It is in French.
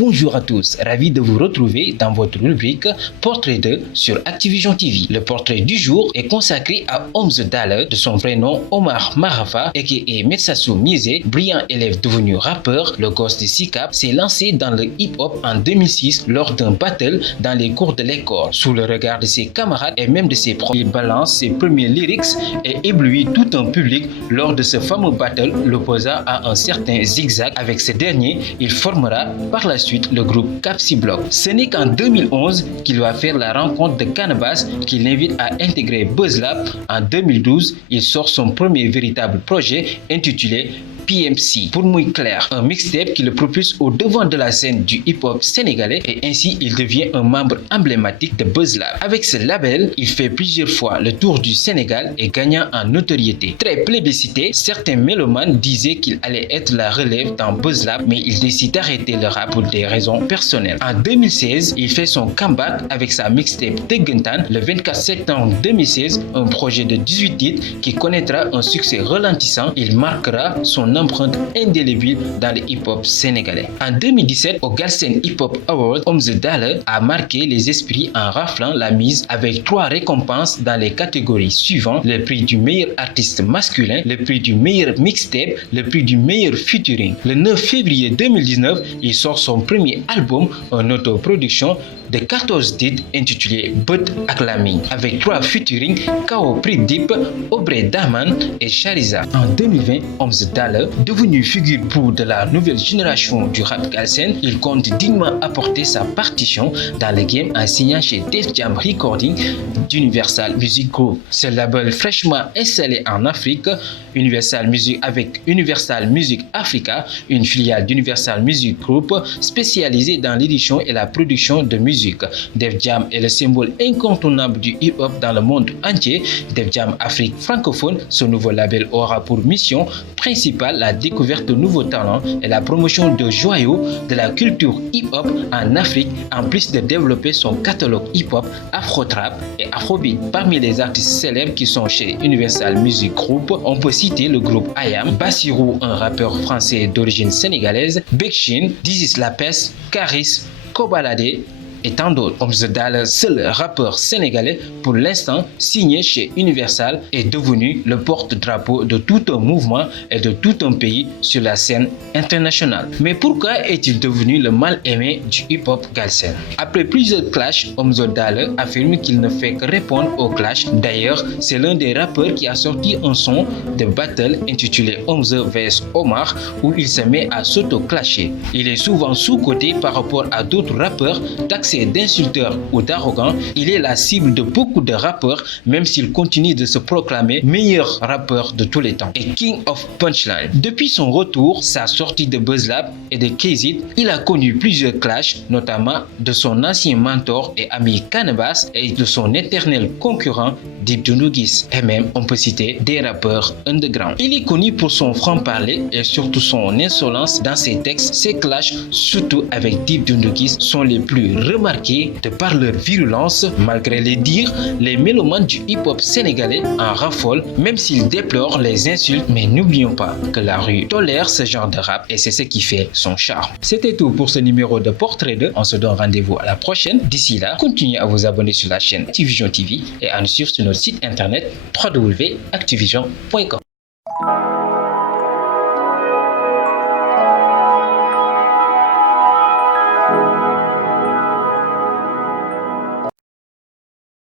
Bonjour à tous, ravi de vous retrouver dans votre rubrique Portrait de sur Activision TV. Le portrait du jour est consacré à Omzo Dollar, de son vrai nom Omar Marafa, aka Metsasu Mise, brillant élève devenu rappeur. Le gosse de SICAP s'est lancé dans le hip-hop en 2006 lors d'un battle dans les cours de l'école. Sous le regard de ses camarades et même de ses premiers balances, ses premiers lyrics et éblouit tout un public lors de ce fameux battle, l'opposant à un certain Zigzag. Avec ce dernier, il formera par la suite le groupe Capsi Block. Ce n'est qu'en 2011 qu'il va faire la rencontre de Cannabas qui l'invite à intégrer Buzz Lab. En 2012, il sort son premier véritable projet intitulé PMC, pour muy clair, un mixtape qui le propulse au devant de la scène du hip-hop sénégalais et ainsi il devient un membre emblématique de Buzz Lab. Avec ce label, il fait plusieurs fois le tour du Sénégal et gagnant en notoriété. Très plébiscité, certains mélomanes disaient qu'il allait être la relève dans Buzz Lab, mais il décide d'arrêter le rap pour des raisons personnelles. En 2016, il fait son comeback avec sa mixtape Deggentan le 24 septembre 2016, un projet de 18 titres qui connaîtra un succès retentissant. Il marquera son empreinte indélébile dans le hip-hop sénégalais. En 2017, au Galsen Hip Hop Award, Omzo Dollar a marqué les esprits en raflant la mise avec 3 récompenses dans les catégories suivantes: le prix du meilleur artiste masculin, le prix du meilleur mixtape, le prix du meilleur featuring. Le 9 février 2019, il sort son premier album en autoproduction de 14 titres intitulé Bët ak Lamiñ, avec 3 featuring: Kao Prix Dip, Obré Daman et Chariza. En 2020, Omzo Dollar, devenu figure proue de la nouvelle génération du rap galsen, il compte dignement apporter sa partition dans le game en signant chez Def Jam Recording d'Universal Music Group. Ce label fraîchement installé en Afrique, Universal Music avec Universal Music Africa, une filiale d'Universal Music Group spécialisée dans l'édition et la production de musique. Def Jam est le symbole incontournable du hip-hop dans le monde entier. Def Jam Afrique francophone, ce nouveau label aura pour mission principale la découverte de nouveaux talents et la promotion de joyaux de la culture hip-hop en Afrique, en plus de développer son catalogue hip-hop, afro-trap et afrobeat. Parmi les artistes célèbres qui sont chez Universal Music Group, on peut citer le groupe IAM, Bassirou, un rappeur français d'origine sénégalaise, Big Shin, Dizis Lapes, Karis, Kobalade et tant d'autres. Omzo Dollar, seul rappeur sénégalais pour l'instant signé chez Universal, est devenu le porte-drapeau de tout un mouvement et de tout un pays sur la scène internationale. Mais pourquoi est-il devenu le mal-aimé du hip-hop galsen? Après plusieurs clashs, Omzo Dollar affirme qu'il ne fait que répondre aux clashs. D'ailleurs, c'est l'un des rappeurs qui a sorti un son de battle intitulé Omzo vs Omar où il se met à s'auto-clasher. Il est souvent sous-coté par rapport à d'autres rappeurs, d'insulteurs ou d'arrogants. Il est la cible de beaucoup de rappeurs, même s'il continue de se proclamer meilleur rappeur de tous les temps et King of Punchline. Depuis son retour, sa sortie de Buzz Lab et de KZ, il a connu plusieurs clashs, notamment de son ancien mentor et ami Cannabas et de son éternel concurrent Dip Doundou Guiss. Et même, on peut citer des rappeurs underground. Il est connu pour son franc-parler et surtout son insolence dans ses textes. Ses clashs, surtout avec Dip Doundou Guiss, sont les plus remarqués de par leur virulence. Malgré les dires, les mélomanes du hip-hop sénégalais en raffolent, même s'ils déplorent les insultes. Mais n'oublions pas que la rue tolère ce genre de rap et c'est ce qui fait son charme. C'était tout pour ce numéro de Portrait 2. On se donne rendez-vous à la prochaine. D'ici là, continuez à vous abonner sur la chaîne Activision TV et à nous suivre sur notre site internet www.activision.com.